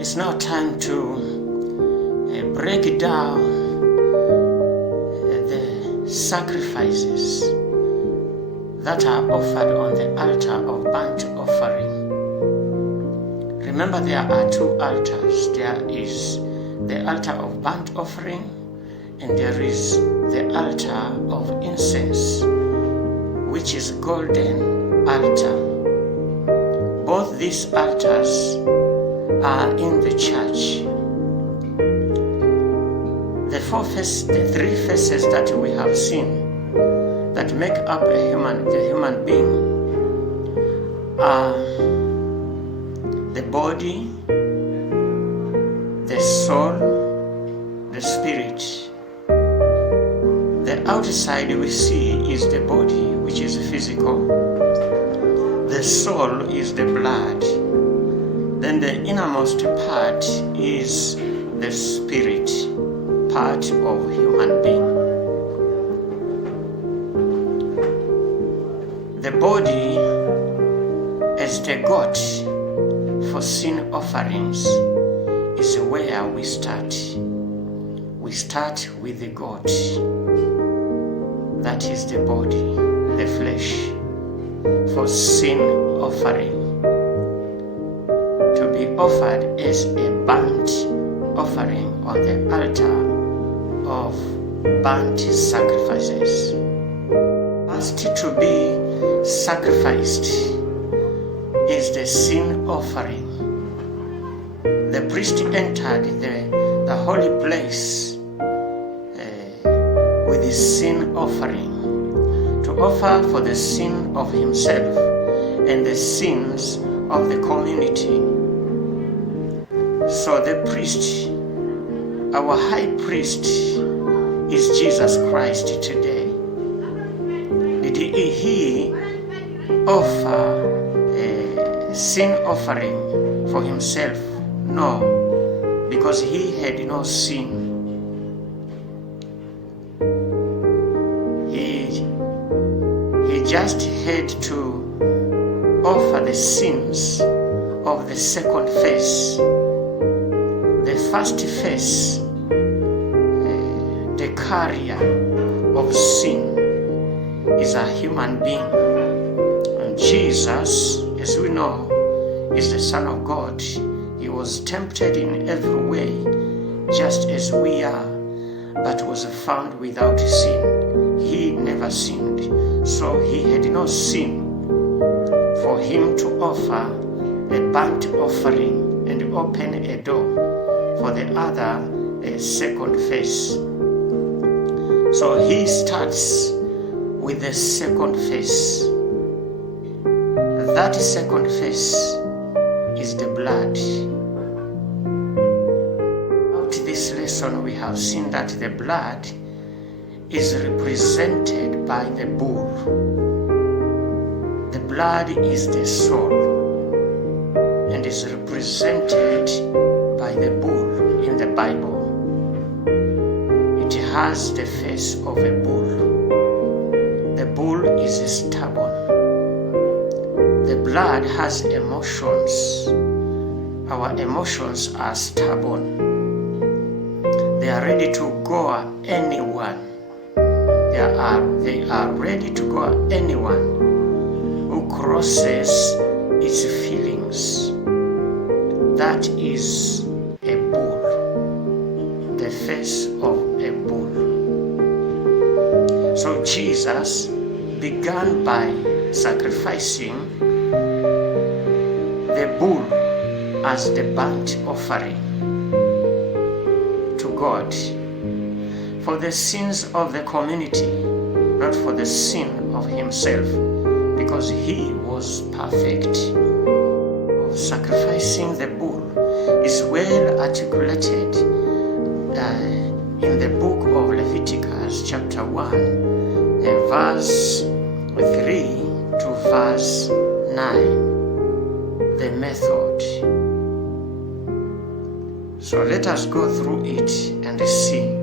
It's now time to break down the sacrifices that are offered on the altar of burnt offering. Remember, there are two altars. There is the altar of burnt offering and there is the altar of incense, which is golden altar. Both these altars are in the church. The three faces that we have seen that make up the human being are the body, the soul, the spirit. The outside we see is the body, which is physical. The soul is the blood. Then the innermost part is the spirit, part of human being. The body as the goat for sin offerings is where we start. We start with the goat. That is the body, the flesh, for sin offering, to be offered as a burnt offering on the altar of burnt sacrifices. First to be sacrificed is the sin offering. The priest entered the holy place with his sin offering to offer for the sin of himself and the sins of the community. So the priest, our high priest, is Jesus Christ today. Did he offer a sin offering for himself? No, because he had no sin. He just had to offer the sins of the second phase. The first phase, the carrier of sin, is a human being. And Jesus, as we know, is the Son of God. He was tempted in every way, just as we are, but was found without sin. He never sinned, so he had no sin for him to offer a burnt offering and open a door for the other second phase. So he starts with the second phase. That second phase is the blood. Out this lesson we have seen that the blood is represented by the bull. The blood is the soul and is represented by the bull in the Bible. It has the face of a bull. The bull is stubborn. The blood has emotions. Our emotions are stubborn. They are ready to go at anyone. They are ready to go at anyone who crosses its feelings. That is a bull, the face of a bull. So Jesus began by sacrificing the bull as the burnt offering to God for the sins of the community, not for the sin of himself, because he was perfect. Sacrificing the bull is well articulated in the book of Leviticus chapter 1, verse 3 to verse 9, the method. So let us go through it and see.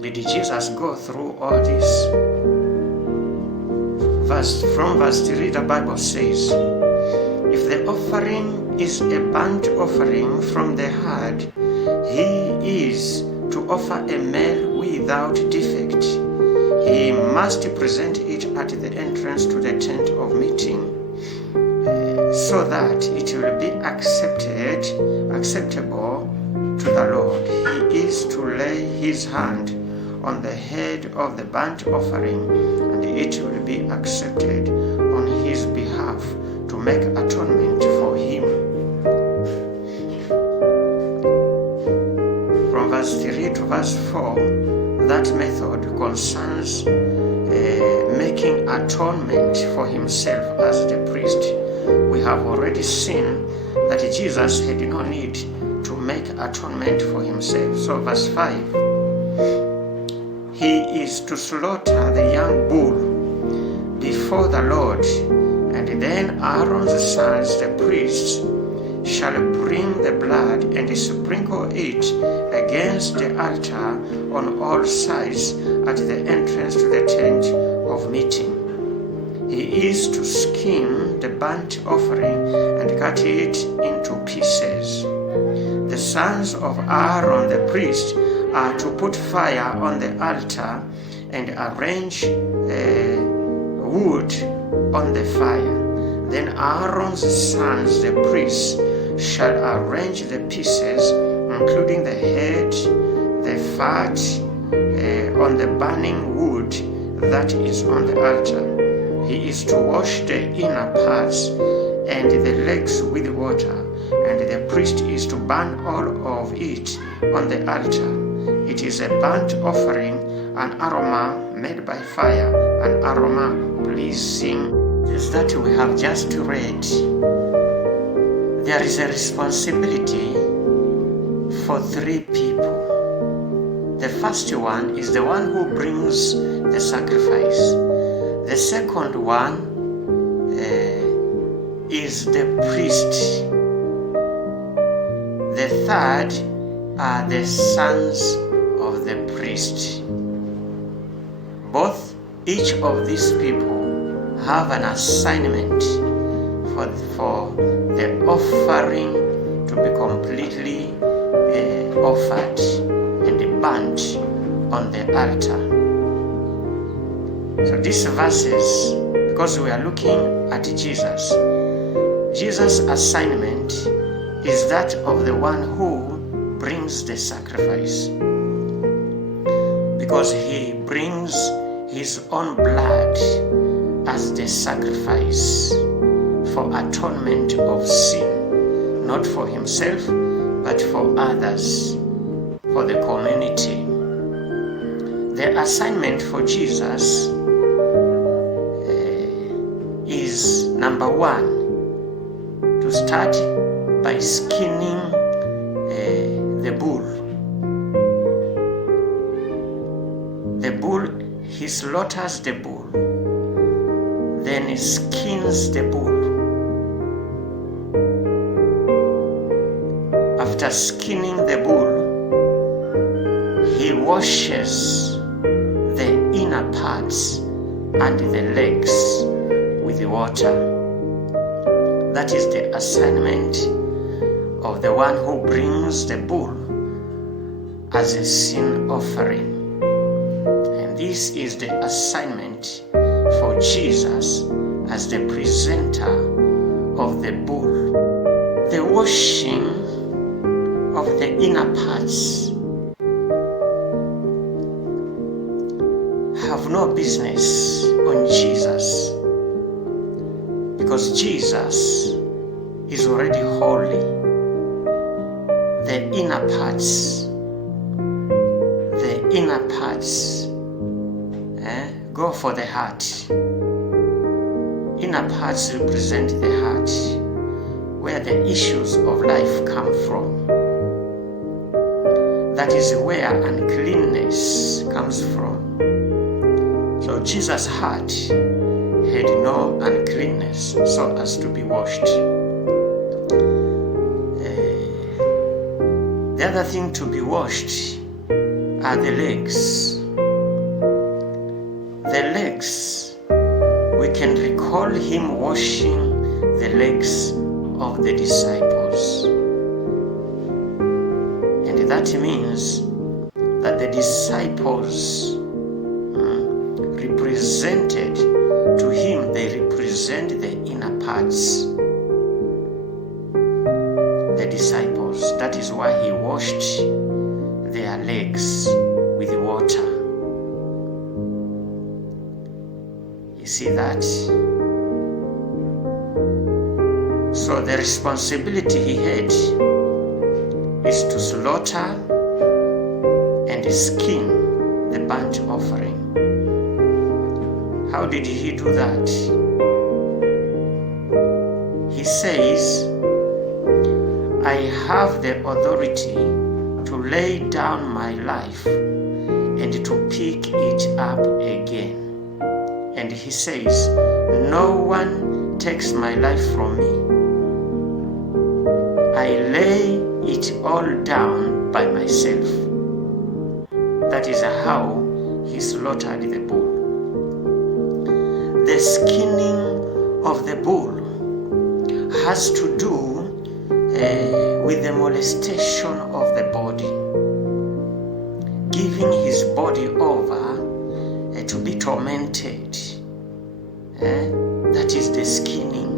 Did Jesus go through all this? From verse 3, the Bible says, if the offering is a burnt offering from the herd, he is to offer a male without defect. He must present it at the entrance to the tent of meeting, so that it will be acceptable to the Lord. He is to lay his hand on the head of the burnt offering, and it will be accepted on his behalf to make atonement for him. From verse 3 to verse 4, that method concerns making atonement for himself as the priest. We have already seen that Jesus had no need to make atonement for himself. So verse 5, he is to slaughter the young bull before the Lord, and then Aaron's sons, the priests, shall bring the blood and sprinkle it against the altar on all sides at the entrance to the tent of meeting. He is to skin the burnt offering and cut it into pieces. The sons of Aaron the priest are to put fire on the altar and arrange wood on the fire. Then Aaron's sons, the priests, shall arrange the pieces, including the head, the fat, on the burning wood that is on the altar. He is to wash the inner parts and the legs with water, and the priest is to burn all of it on the altar. It is a burnt offering, an aroma made by fire, an aroma pleasing. Is that we have just read. There is a responsibility for three people. The first one is the one who brings the sacrifice. The second one is the priest. The third are the sons of the priest. Each of these people have an assignment for the offering to be completely offered and burnt on the altar. So these verses, because we are looking at Jesus' assignment is that of the one who brings the sacrifice, because he brings his own blood as the sacrifice for atonement of sin, not for himself, but for others, for the community. The assignment for Jesus is number one, to start by skinning the bull. He slaughters the bull, then he skins the bull. After skinning the bull, he washes the inner parts and the legs with the water. That is the assignment of the one who brings the bull as a sin offering. And this is the assignment for Jesus as the presenter of the bull. The washing of the inner parts have no business on Jesus, because Jesus is already holy. The inner parts go for the heart. Inner parts represent the heart, where the issues of life come from. That is where uncleanness comes from. So Jesus' heart had no uncleanness so as to be washed. The other thing to be washed are the legs. The legs, we can recall him washing the legs of the disciples. And that means that the disciples represented to him, they represent the inner parts. The disciples, that is why he washed their legs with water. You see that? So the responsibility he had is to slaughter and skin the burnt offering. How did he do that? He says, I have the authority to lay down my life and to pick it up again. And he says, no one takes my life from me. I lay it all down by myself. That is how he slaughtered the bull. The skinning of the bull has to do with the molestation of the body, giving his body over to be tormented. That is the skinning.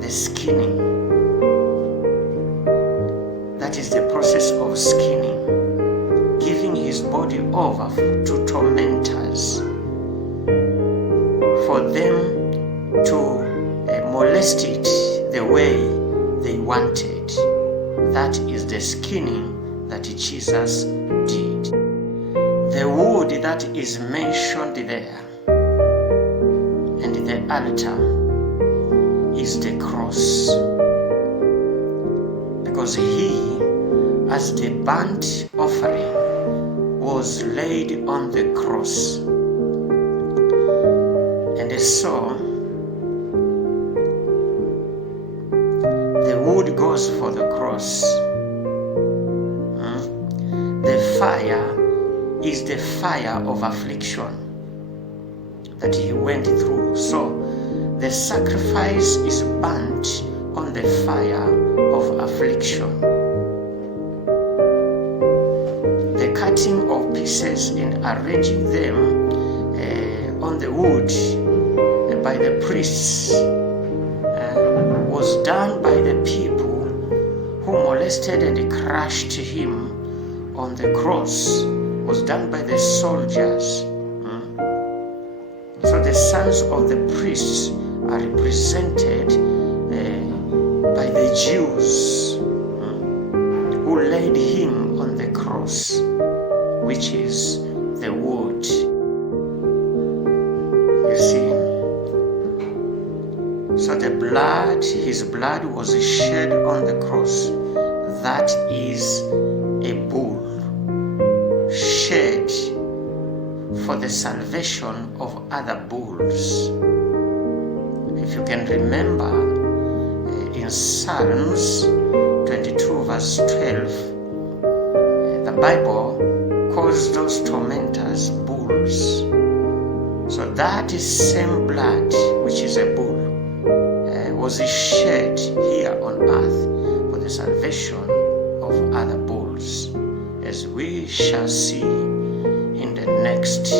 The skinning. That is the process of skinning, giving his body over to tormentors, for them to molest it the way they wanted. That is the skinning that Jesus did. The wood that is mentioned there and the altar is the cross, because he, as the burnt offering, was laid on the cross. And so the wood goes for the cross. The fire is the fire of affliction that he went through. So the sacrifice is burnt on the fire of affliction. The cutting of pieces and arranging them on the wood by the priests was done by the people who molested and crushed him on the cross, was done by the soldiers. So the sons of the priests are represented by the Jews who laid him on the cross, which is the wood. You see? So the blood, his blood was shed on the cross. That is a bull shed for the salvation of other bulls. If you can remember, in Psalms 22 verse 12, the Bible calls those tormentors bulls. So that same blood, which is a bull, was shed here on earth for the salvation of other bulls, as we shall see in the next